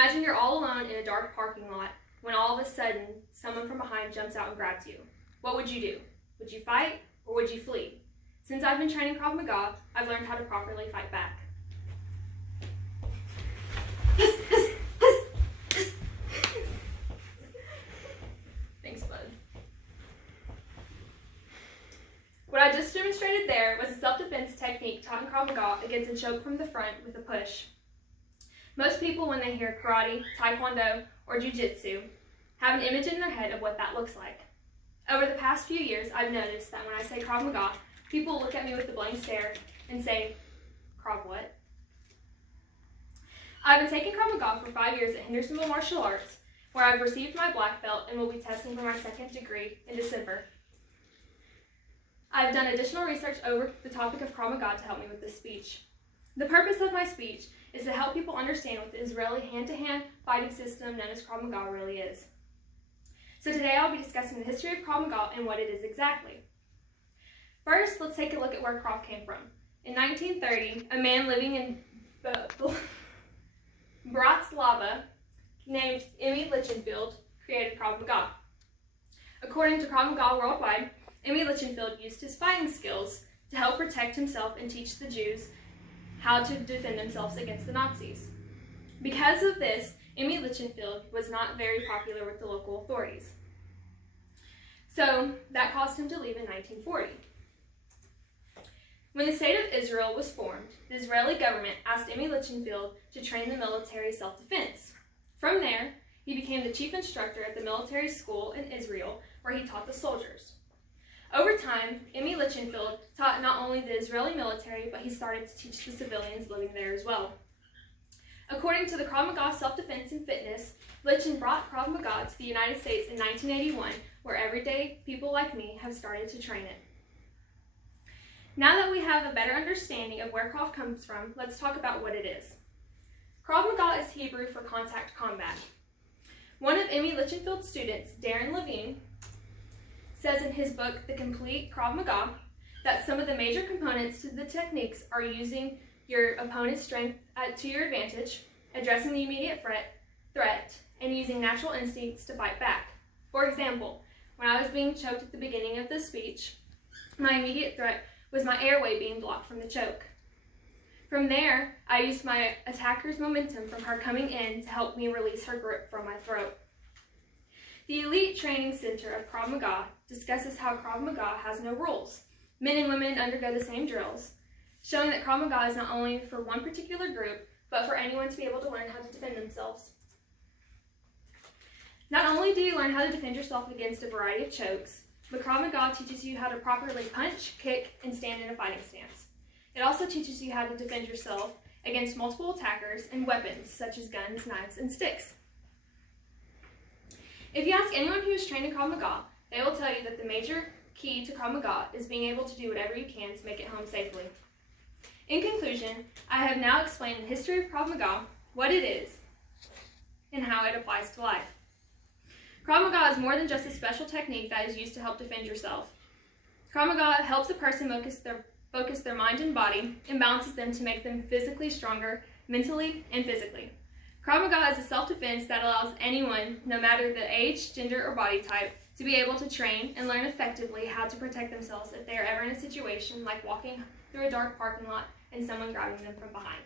Imagine you're all alone in a dark parking lot when all of a sudden someone from behind jumps out and grabs you. What would you do? Would you fight or would you flee? Since I've been training Krav Maga, I've learned how to properly fight back. Thanks, bud. What I just demonstrated there was a self-defense technique taught in Krav Maga against a choke from the front with a push. Most people, when they hear karate, taekwondo, or jiu-jitsu, have an image in their head of what that looks like. Over the past few years, I've noticed that when I say Krav Maga, people look at me with a blank stare and say, Krav what? I've been taking Krav Maga for 5 years at Hendersonville Martial Arts, where I've received my black belt and will be testing for my second degree in December. I've done additional research over the topic of Krav Maga to help me with this speech. The purpose of my speech is to help people understand what the Israeli hand-to-hand fighting system known as Krav Maga really is. So today I'll be discussing the history of Krav Maga and what it is exactly. First, let's take a look at where Krav came from. In 1930, a man living in Bratislava named Emmy Lichtenfeld created Krav Maga. According to Krav Maga Worldwide, Emmy Lichtenfeld used his fighting skills to help protect himself and teach the Jews how to defend themselves against the Nazis. Because of this, Emmy Lichtenfeld was not very popular with the local authorities. So that caused him to leave in 1940. When the State of Israel was formed, the Israeli government asked Emmy Lichtenfeld to train the military self-defense. From there, he became the chief instructor at the military school in Israel, where he taught the soldiers. Over time, Emmy Lichtenfeld taught not only the Israeli military, but he started to teach the civilians living there as well. According to the Krav Maga Self-Defense and Fitness, Lichten brought Krav Maga to the United States in 1981, where everyday people like me have started to train it. Now that we have a better understanding of where Krav comes from, let's talk about what it is. Krav Maga is Hebrew for contact combat. One of Emmy Lichtenfeld's students, Darren Levine, says in his book, The Complete Krav Maga, that some of the major components to the techniques are using your opponent's strength to your advantage, addressing the immediate threat, and using natural instincts to fight back. For example, when I was being choked at the beginning of the speech, my immediate threat was my airway being blocked from the choke. From there, I used my attacker's momentum from her coming in to help me release her grip from my throat. The Elite Training Center of Krav Maga discusses how Krav Maga has no rules. Men and women undergo the same drills, showing that Krav Maga is not only for one particular group, but for anyone to be able to learn how to defend themselves. Not only do you learn how to defend yourself against a variety of chokes, but Krav Maga teaches you how to properly punch, kick, and stand in a fighting stance. It also teaches you how to defend yourself against multiple attackers and weapons, such as guns, knives, and sticks. If you ask anyone who is trained in Krav Maga, they will tell you that the major key to Krav Maga is being able to do whatever you can to make it home safely. In conclusion, I have now explained the history of Krav Maga, what it is, and how it applies to life. Krav Maga is more than just a special technique that is used to help defend yourself. Krav Maga helps a person focus their mind and body and balances them to make them physically stronger, mentally and physically. Krav Maga is a self-defense that allows anyone, no matter the age, gender, or body type, to be able to train and learn effectively how to protect themselves if they are ever in a situation like walking through a dark parking lot and someone grabbing them from behind.